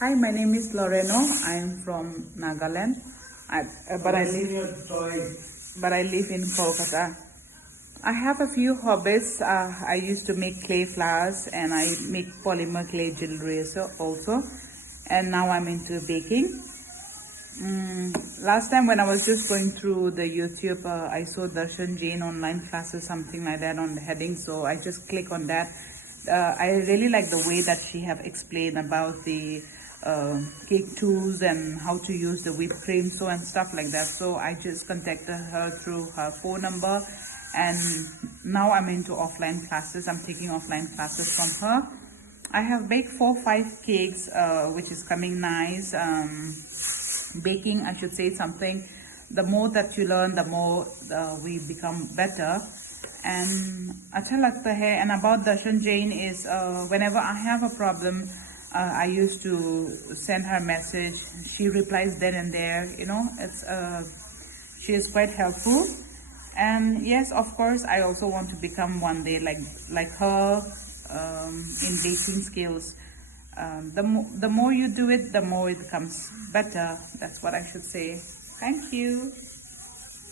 Hi, my name is Loreno. I'm from Nagaland, I, but I live in Kolkata. I have a few hobbies. I used to make clay flowers and I make polymer clay jewelry also. And now I'm into baking. Last time when I was just going through the YouTube, I saw Darshana Jain online classes, something like that on the heading. So I just click on that. I really like the way that she have explained about the cake tools and how to use the whipped cream so and stuff like that. So I just contacted her through her phone number, and now I'm into offline classes. I'm taking offline classes from her. I have baked 4-5 cakes, which is coming nice. Baking, I should say something. The more that you learn, the more we become better. And अच्छा लगता है. And about Darshana Jain is whenever I have a problem, I used to send her a message. She replies then and there. You know, she is quite helpful. And yes, of course, I also want to become one day like her in baking skills. The more you do it, the more it becomes better. That's what I should say. Thank you.